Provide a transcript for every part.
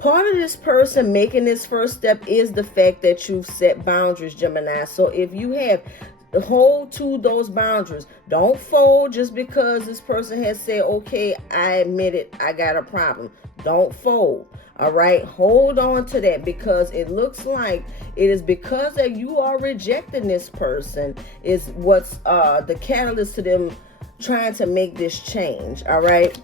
Part of this person making this first step is the fact that you've set boundaries, Gemini. So if you have, hold to those boundaries. Don't fold just because this person has said, okay, I admit it, I got a problem. Don't fold. All right, hold on to that, because it looks like it is because that you are rejecting this person is what's the catalyst to them trying to make this change. All right.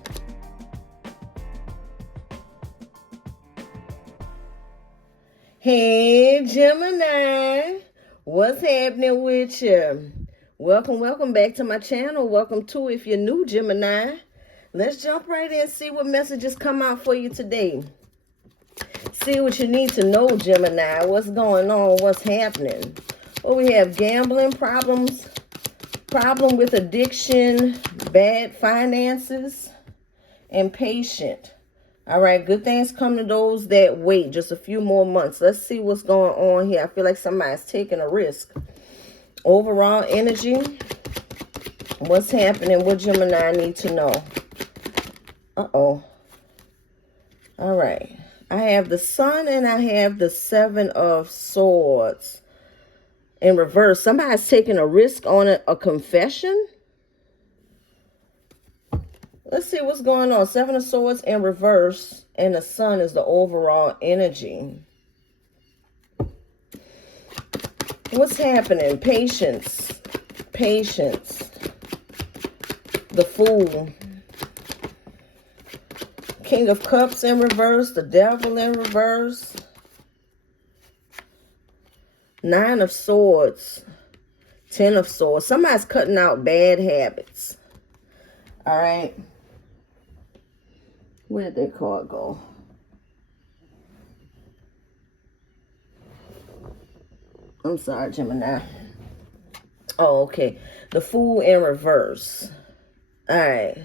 Hey, Gemini, what's happening with you? Welcome back to my channel. Welcome to, if you're new, Gemini. Let's jump right in and see what messages come out for you today. See what you need to know, Gemini. What's going on? What's happening? Well, we have gambling problems, problem with addiction, bad finances, and patient. All right, good things come to those that wait just a few more months. Let's see what's going on here. I feel like somebody's taking a risk. Overall energy. What's happening? What Gemini need to know? Uh-oh. All right. I have the Sun and I have the Seven of Swords in reverse. Somebody's taking a risk on a confession. Let's see what's going on. Seven of Swords in reverse, and the Sun is the overall energy. What's happening? Patience. Patience. The Fool. King of Cups in reverse. The Devil in reverse. Nine of Swords. Ten of Swords. Somebody's cutting out bad habits. All right. Where did that card go? I'm sorry, Gemini. Oh, okay. The Fool in reverse. All right.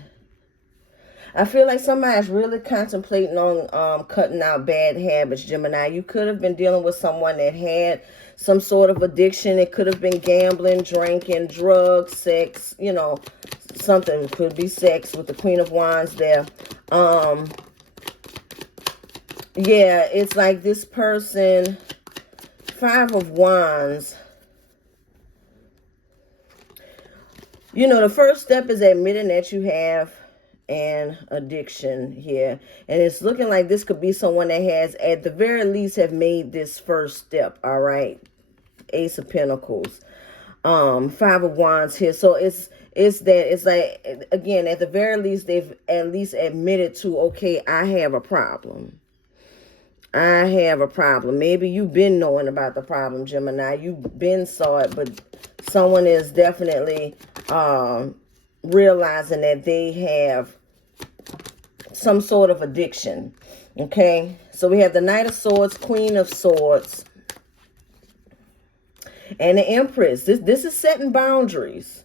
I feel like somebody's really contemplating on cutting out bad habits, Gemini. You could have been dealing with someone that had some sort of addiction. It could have been gambling, drinking, drugs, sex, you know, something. Could be sex with the Queen of Wands there. Yeah, it's like this person, Five of Wands. You know, the first step is admitting that you have an addiction here. And it's looking like this could be someone that has, at the very least, have made this first step. All right. Ace of Pentacles. Five of Wands here. So it's like, again, at the very least, they've at least admitted to, okay, I have a problem. I have a problem. Maybe you've been knowing about the problem, Gemini. You've been saw it, but someone is definitely realizing that they have some sort of addiction. Okay, so we have the Knight of Swords, Queen of Swords, and the Empress. This is setting boundaries.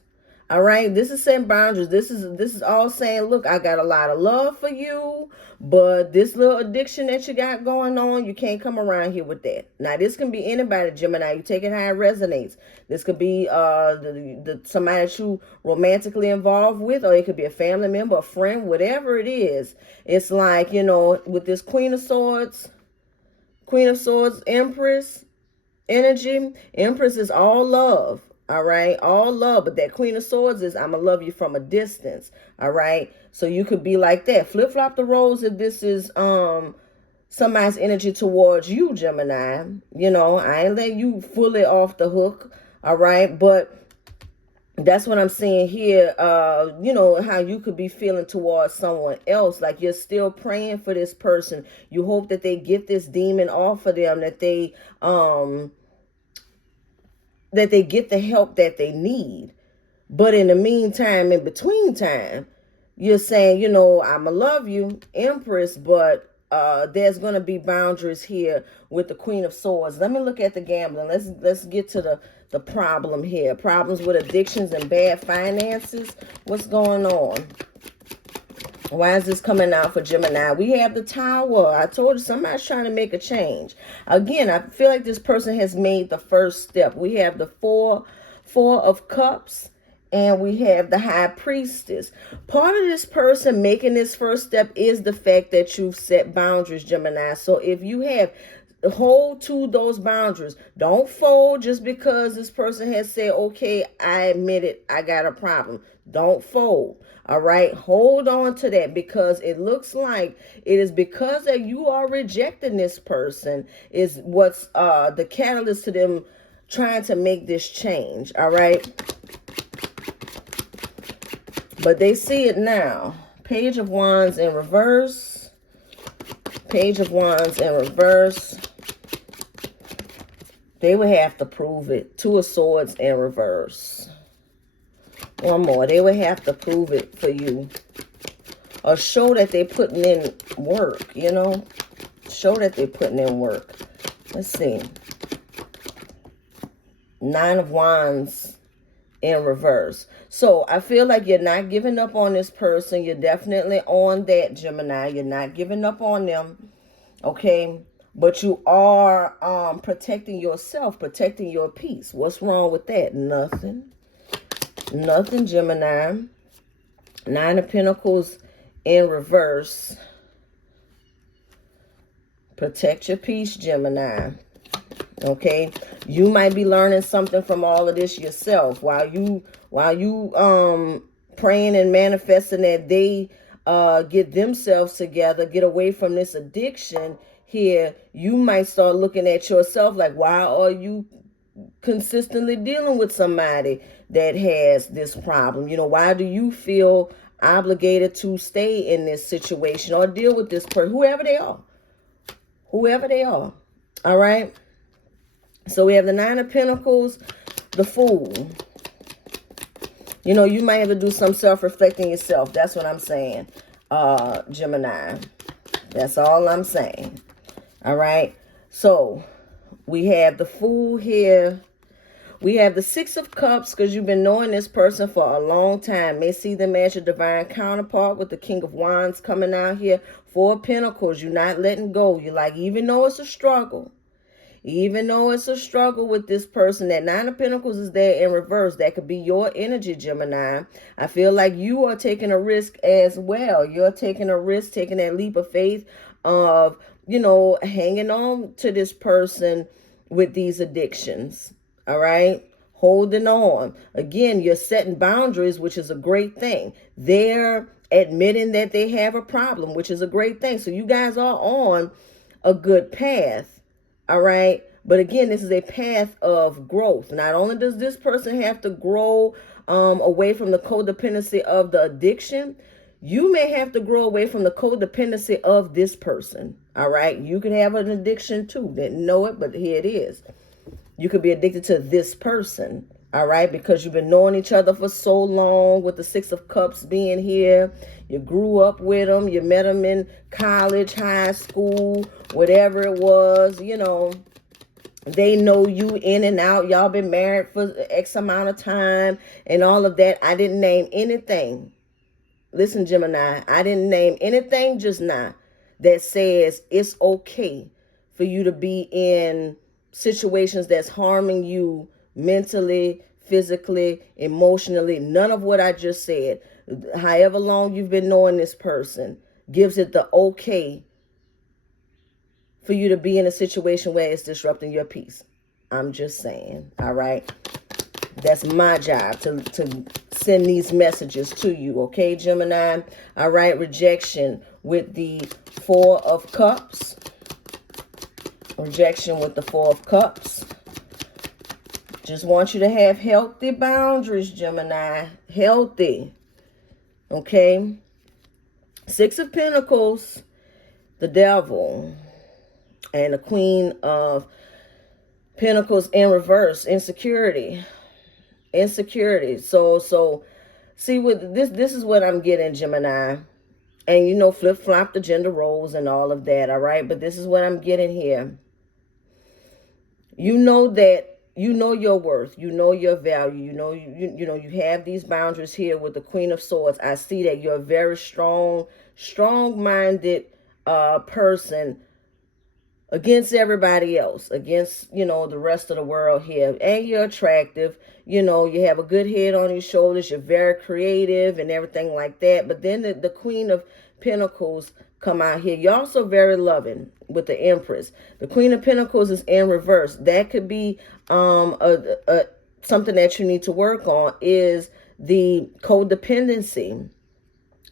All right, this is setting boundaries. This is all saying, look, I got a lot of love for you, but this little addiction that you got going on, you can't come around here with that. Now, this can be anybody, Gemini. You take it how it resonates. This could be somebody that you romantically involved with, or it could be a family member, a friend, whatever it is. It's like, you know, with this Queen of Swords, Empress energy. Empress is all love. All right, all love, but that Queen of Swords is, I'm gonna love you from a distance. All right, so you could be like that. Flip flop the roles if this is somebody's energy towards you, Gemini. You know, I ain't letting you fully off the hook. All right, but that's what I'm seeing here. You know, how you could be feeling towards someone else. Like you're still praying for this person. You hope that they get this demon off of them, that they get the help that they need. But in the meantime, in between time, you're saying, you know, I'ma love you, Empress, but there's going to be boundaries here with the Queen of Swords. Let me look at the gambling. Let's get to the problem here. Problems with addictions and bad finances. What's going on? Why is this coming out for Gemini? We have the Tower. I told you somebody's trying to make a change. Again, I feel like this person has made the first step. We have the Four of Cups And we have the High Priestess. Part of this person making this first step is the fact that you've set boundaries, Gemini. So if you have, hold to those boundaries. Don't fold just because this person has said, okay, I admit it, I got a problem. Don't fold. All right, hold on to that, because it looks like it is because that you are rejecting this person is what's the catalyst to them trying to make this change. All right, but they see it now. Page of Wands in reverse. Page of Wands in reverse. They would have to prove it. Two of Swords in reverse. One more. They would have to prove it for you. Or show that they're putting in work, you know. Show that they're putting in work. Let's see. Nine of Wands in reverse. So I feel like you're not giving up on this person. You're definitely on that, Gemini. You're not giving up on them. Okay. But you are protecting yourself, protecting your peace. What's wrong with that? Nothing. Nothing, Gemini. Nine of Pentacles in reverse. Protect your peace, Gemini. Okay, you might be learning something from all of this yourself while you praying and manifesting that they get themselves together, get away from this addiction. Here, you might start looking at yourself like, why are you consistently dealing with somebody that has this problem? You know, why do you feel obligated to stay in this situation or deal with this person, whoever they are? Whoever they are. All right. So we have the Nine of Pentacles, the Fool. You know, you might have to do some self-reflecting yourself. That's what I'm saying, Gemini. That's all I'm saying. All right. So we have the Fool here. We have the Six of Cups, because you've been knowing this person for a long time. May see them as your divine counterpart with the King of Wands coming out here. Four of Pentacles, you're not letting go. You're like, even though it's a struggle, even though it's a struggle with this person, that Nine of Pentacles is there in reverse. That could be your energy, Gemini. I feel like you are taking a risk as well. You're taking a risk, taking that leap of faith of, you know, hanging on to this person with these addictions. All right. Holding on. Again, you're setting boundaries, which is a great thing. They're admitting that they have a problem, which is a great thing. So you guys are on a good path. All right. But again, this is a path of growth. Not only does this person have to grow away from the codependency of the addiction, you may have to grow away from the codependency of this person. All right. You could have an addiction too. Didn't know it, but here it is. You could be addicted to this person, all right, because you've been knowing each other for so long, with the Six of Cups being here. You grew up with them. You met them in college, high school, whatever it was, you know. They know you in and out. Y'all been married for X amount of time and all of that. I didn't name anything. Listen, Gemini, I didn't name anything just now that says it's okay for you to be in situations that's harming you mentally, physically, emotionally. None of what I just said. However long you've been knowing this person gives it the okay for you to be in a situation where it's disrupting your peace. I'm just saying. All right. That's my job to send these messages to you. Okay, Gemini. All right. Rejection with the Four of Cups. Rejection with the Four of Cups. Just want you to have healthy boundaries, Gemini. Healthy. Okay. Six of Pentacles. The Devil. And the Queen of Pentacles in reverse. Insecurity. Insecurity. So see, with this is what I'm getting, Gemini. And, you know, flip-flop the gender roles and all of that, all right? But this is what I'm getting here. You know that, you know your worth. You know your value. You know, you know, you have these boundaries here with the Queen of Swords. I see that you're a very strong-minded person against everybody else, against, the rest of the world here. And you're attractive, you have a good head on your shoulders, you're very creative and everything like that. But then the Queen of Pentacles come out here. You're also very loving with the Empress. The Queen of Pentacles is in reverse. That could be something that you need to work on, is the codependency.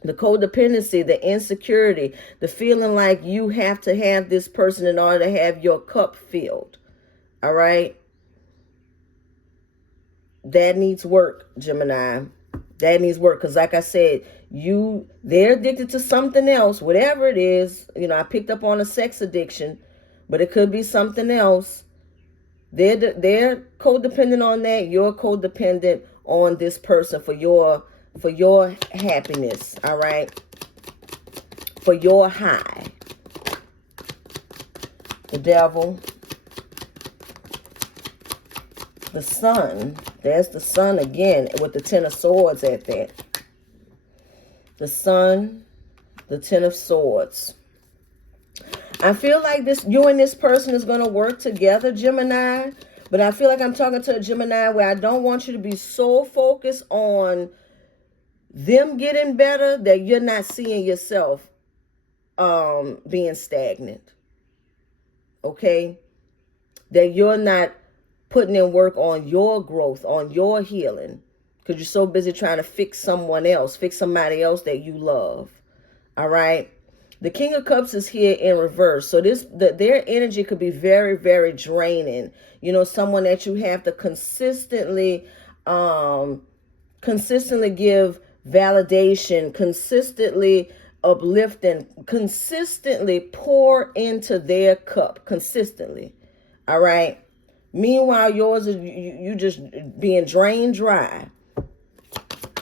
The codependency, the insecurity, the feeling like you have to have this person in order to have your cup filled. All right? That needs work, Gemini. That needs work, because like I said, they're addicted to something else, whatever it is. I picked up on a sex addiction, but it could be something else. They're codependent on that. You're codependent on this person for your happiness, all right? For your high. The Devil. The Sun. There's the Sun again with the Ten of Swords at that. The Sun, the Ten of Swords. I feel like you and this person is going to work together, Gemini. But I feel like I'm talking to a Gemini where I don't want you to be so focused on them getting better that you're not seeing yourself being stagnant. Okay? That you're not putting in work on your growth, on your healing, because you're so busy trying to fix someone else, fix somebody else that you love. All right? The King of Cups is here in reverse. So their energy could be very, very draining. Someone that you have to consistently give validation, consistently uplifting, consistently pour into their cup, consistently. All right. Meanwhile, yours is you just being drained dry,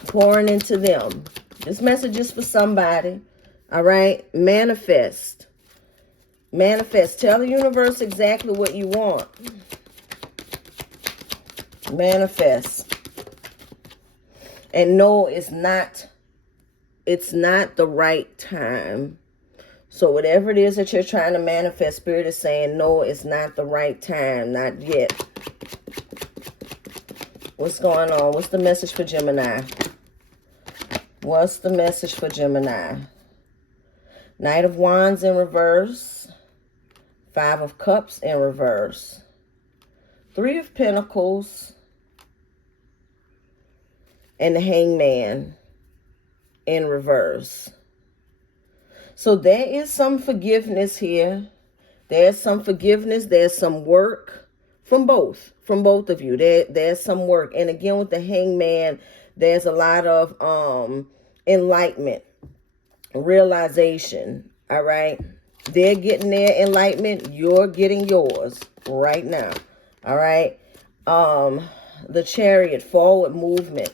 pouring into them. This message is for somebody. All right. Manifest. Manifest. Tell the universe exactly what you want. Manifest. And no, it's not the right time. So whatever it is that you're trying to manifest, Spirit is saying, no, it's not the right time. Not yet. What's going on? What's the message for Gemini? What's the message for Gemini? Knight of Wands in reverse. Five of Cups in reverse. Three of Pentacles. And the Hangman in reverse. So there is some forgiveness here. There's some forgiveness. There's some work from both of you. There's some work. And again, with the Hangman, there's a lot of enlightenment, realization. All right. They're getting their enlightenment. You're getting yours right now. All right. The Chariot, forward movement.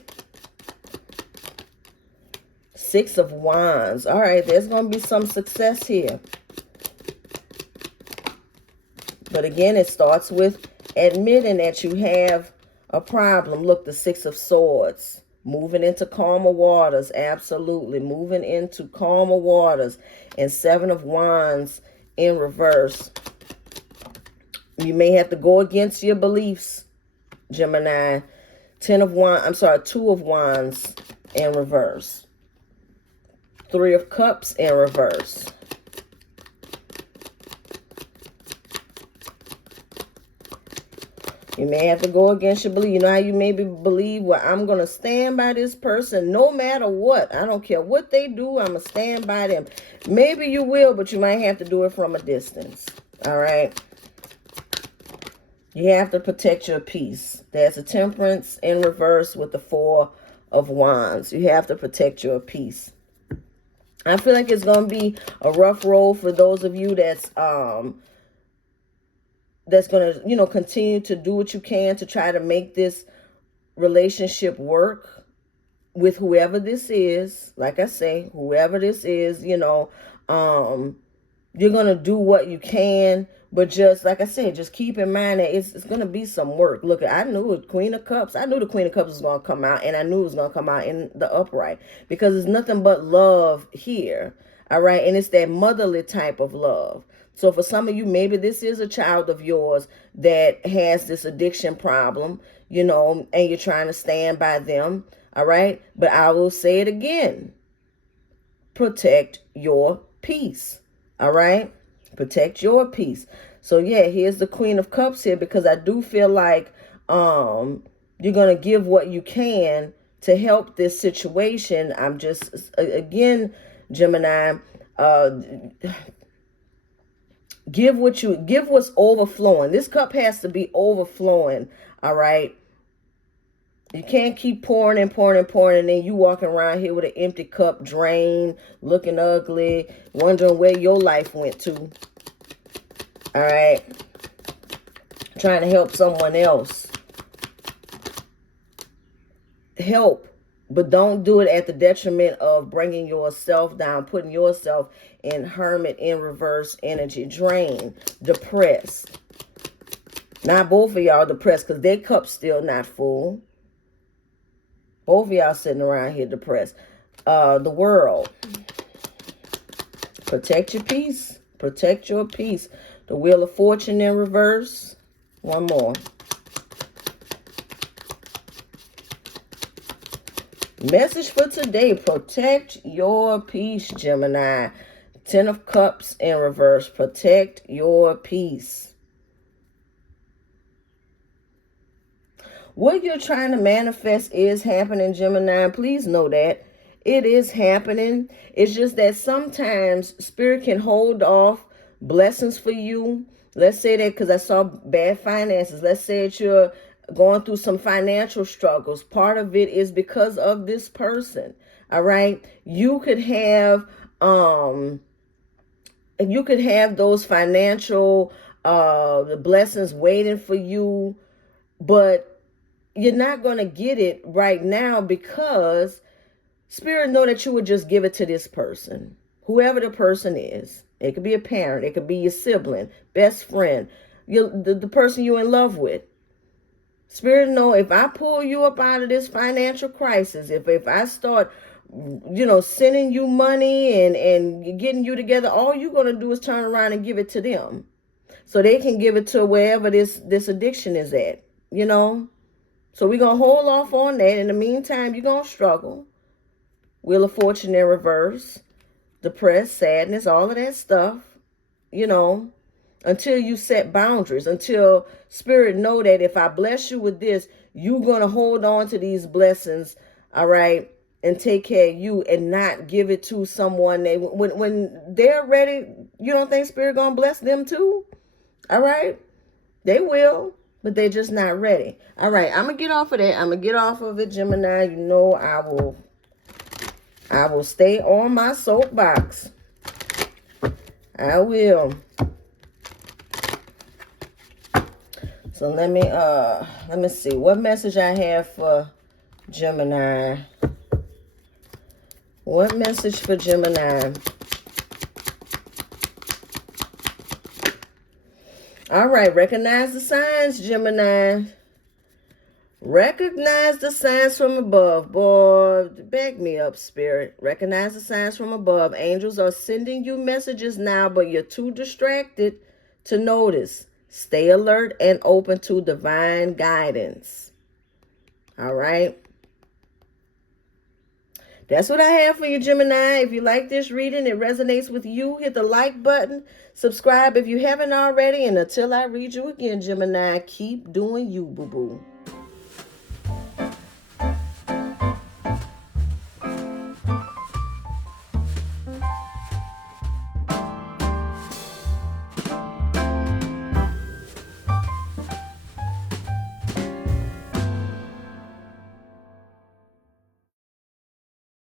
Six of Wands. All right, there's going to be some success here. But again, it starts with admitting that you have a problem. Look, the Six of Swords. Moving into calmer waters. Absolutely. Moving into calmer waters. And Seven of Wands in reverse. You may have to go against your beliefs, Gemini. Two of Wands in reverse. Three of Cups in reverse. You may have to go against your belief. You know how you maybe believe, well, I'm going to stand by this person no matter what. I don't care what they do. I'm going to stand by them. Maybe you will, but you might have to do it from a distance. All right. You have to protect your peace. There's a Temperance in reverse with the Four of Wands. You have to protect your peace. I feel like it's going to be a rough road for those of you that's going to, continue to do what you can to try to make this relationship work with whoever this is. Like I say, whoever this is, you're going to do what you can. But just, like I said, just keep in mind that it's going to be some work. Look, I knew the Queen of Cups. I knew the Queen of Cups was going to come out. And I knew it was going to come out in the upright. Because there's nothing but love here. All right? And it's that motherly type of love. So for some of you, maybe this is a child of yours that has this addiction problem, you know, and you're trying to stand by them. All right. But I will say it again. Protect your peace. All right. Protect your peace. So yeah, here's the Queen of Cups here, because I do feel like you're going to give what you can to help this situation. I'm just, again, Gemini, give what's overflowing. This cup has to be overflowing. All right. You can't keep pouring and pouring and pouring, and then you walking around here with an empty cup, drained, looking ugly, wondering where your life went to. All right. Trying to help someone else. Help, but don't do it at the detriment of bringing yourself down, putting yourself in hermit in reverse energy, drained, depressed. Not both of y'all depressed, because their cup's still not full. Both of y'all sitting around here depressed. The World. Protect your peace. Protect your peace. The Wheel of Fortune in reverse. One more. Message for today. Protect your peace, Gemini. Ten of Cups in reverse. Protect your peace. What you're trying to manifest is happening, Gemini. Please know that. It is happening. It's just that sometimes Spirit can hold off blessings for you. Let's say that, because I saw bad finances. Let's say that you're going through some financial struggles. Part of it is because of this person. All right. You could have those financial blessings waiting for you, but you're not going to get it right now, because Spirit know that you would just give it to this person, whoever the person is. It could be a parent. It could be your sibling, best friend, the person you're in love with. Spirit know, if I pull you up out of this financial crisis, if I start, sending you money and getting you together, all you're going to do is turn around and give it to them, so they can give it to wherever this addiction is at, So we're going to hold off on that. In the meantime, you're going to struggle. Wheel of Fortune in reverse. Depressed, sadness, all of that stuff, until you set boundaries, until Spirit know that if I bless you with this, you're going to hold on to these blessings, all right, and take care of you and not give it to someone. When they're ready, you don't think Spirit going to bless them too? All right. They will, but they're just not ready. All right. I'm going to get off of that. I'm going to get off of it, Gemini. I will stay on my soapbox. I will. So let me see what message I have for Gemini. What message for Gemini? All right, recognize the signs, Gemini. Recognize the signs from above. Boy, back me up, Spirit. Recognize the signs from above. Angels are sending you messages now, but you're too distracted to notice. Stay alert and open to divine guidance. All right. That's what I have for you, Gemini. If you like this reading, it resonates with you, hit the like button. Subscribe if you haven't already. And until I read you again, Gemini, keep doing you, boo-boo.